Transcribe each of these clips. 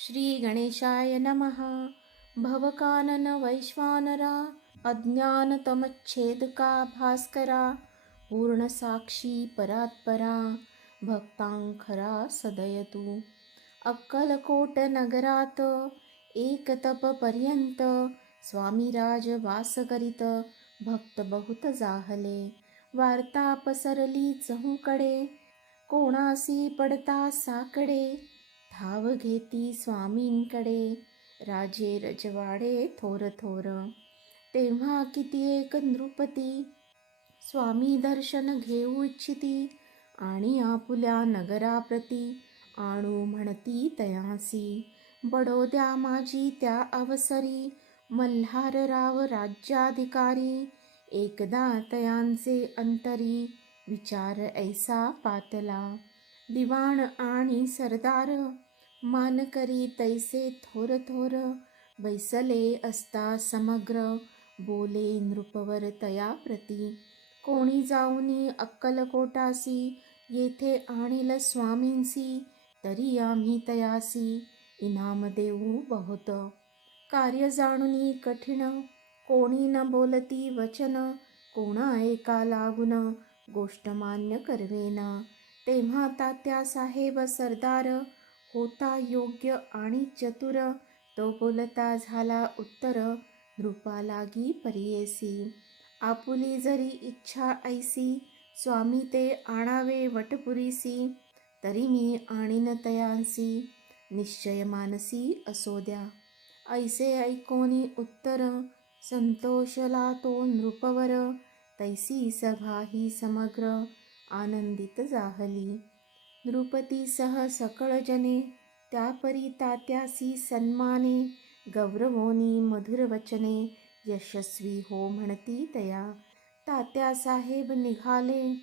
श्रीगणेशाय नमः। भवकानन वैश्वानरा अज्ञानतमच्छेदका भास्करा पूर्णसाक्षी परात्परा भक्ताङ्खरा सदयतु। अक्कलकोटनगरात् एकतपपर्यन्त स्वामीराजवासकरित भक्तबहुत जाहले वार्तापसरली चहूकडे कोणासी पडता साकडे धाव घेती स्वामींकडे राजे रजवाडे थोर थोर. तेव्हा किती एक नृपती स्वामी दर्शन घेऊ इच्छिती आणि आपुल्या नगराप्रती आणू म्हणती तयासी. बडोद्या माझी त्या अवसरी मल्हारराव राज्याधिकारी. एकदा तयांचे अंतरी विचार ऐसा पातला. दिवाण आणि सरदार मानकरी तैसे थोर थोर बैसले असता समग्र बोले नृपवर तया प्रती. कोणी जाऊनी अक्कलकोटासी येथे आणील स्वामींसी तरी आम्ही तयासी इनाम देऊ बहुत. कार्य जाणूनी कठीण कोणी न बोलती वचन कोणा एका लागून गोष्ट मान्य करवेना. तेव्हा तात्या साहेब सरदार होता योग्य आणि चतुर. तो बोलता झाला उत्तर नृपा लागी परियेसी. आपुली जरी इच्छा ऐसी स्वामी ते आणावे वटपुरीसी. तरी मी आणीन तयांसी. निश्चय मानसी असो द्या. ऐसे ऐकोनी उत्तर संतोषला तो नृपवर. तैसी सभा ही समग्र आनंदित जाहली. नृपतीसह सकळजने त्यापरी तात्यासी सन्माने गौरवोनी मधुर वचने यशस्वी हो म्हणती तया. तात्यासाहेब निघाले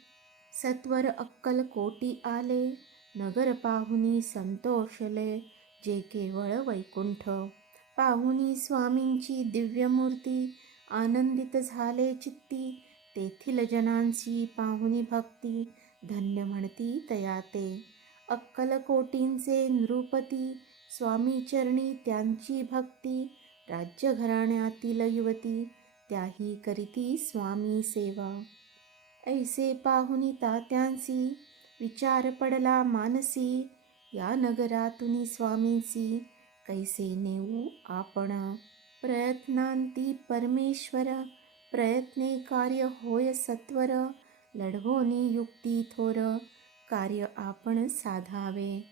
सत्वर अक्कल कोटी आले नगर पाहुनी संतोषले जे केवळ वैकुंठ. पाहुनी स्वामींची दिव्यमूर्ती आनंदित झाले चित्ती तेथील जनांची पाहुनी भक्ती धन्य म्हणती तयाते अक्कलकोटींचे नृपती स्वामी चरणी त्यांची भक्ती राज्यघराण्यातील युवती त्याही करीती स्वामी सेवा. ऐसे पाहुनी तात्यांसी विचार पडला मानसी या नगरातुनी स्वामींसी कैसे नेऊ आपण? प्रयत्नांती परमेश्वर प्रयत्ने कार्य होय सत्वर लढवोनी युक्ती थोर कार्य आपण साधावे.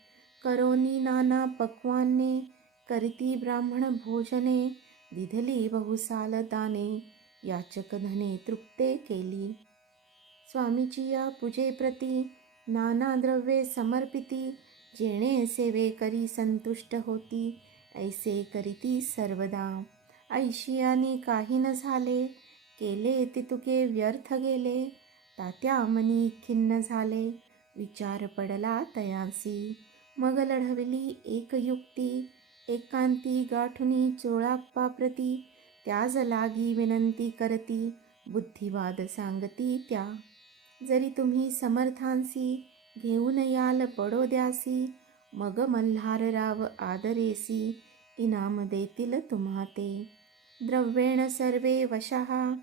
करोनी नाना पक्वाने करती ब्राह्मण भोजने दिधली बहुसाल दाने याचक धने तृप्ते केली. स्वामीची या पूजेप्रती नाना द्रव्ये समर्पिती जेणे सेवे करी संतुष्ट होती ऐसे करीती सर्वदा. ऐशियाने काही न झाले केले तितुके व्यर्थ गेले तात्या मनी खिन्न झाले. विचार पडला तयासी. मग लढवली एक युक्ती. एकांती गाठुनी चोळाप्पाप्रती त्याज लागी विनंती करती. बुद्धिवाद सांगती त्या. जरी तुम्ही समर्थांसी घेऊन याल पडोद्यासी. मग मल्हारराव आदरेसी. इनाम देतील तुम्हा ते. द्रव्येण सर्वे वशहा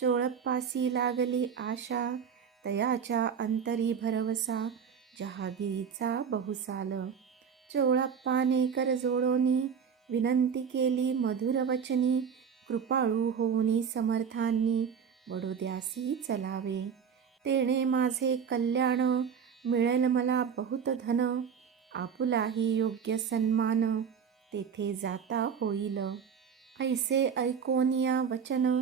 चोळप्पासी लागली आशा तयाच्या अंतरी भरवसा जहागिरीचा बहुसाल. चोळप्पाने कर जोडोनी विनंती केली मधुर वचनी कृपाळू होऊनी समर्थांनी बडोद्यासी चलावे. तेणे माझे कल्याण मिळेल मला बहुत धन आपुलाही योग्य सन्मान तेथे जाता होईल. ऐसे ऐकोनिया वचन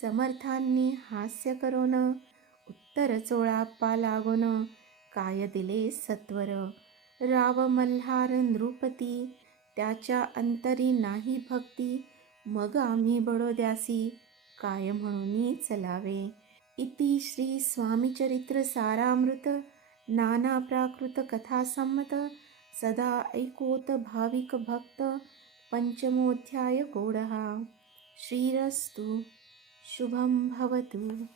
समर्थांनी हास्य करोन उत्तर चोळाप्पा लागोन काय दिले सत्वर? राव मल्हार नृपती त्याच्या अंतरी नाही भक्ती मग आम्ही बडोद्यासी काय म्हणून चलावे? इति श्री स्वामीचरित्र सारामृत नाना प्राकृत कथासंमत सदा ऐकोत भाविक भक्त पंचमोध्याय गोडहा। श्रीरस्तु। शुभं भवतु।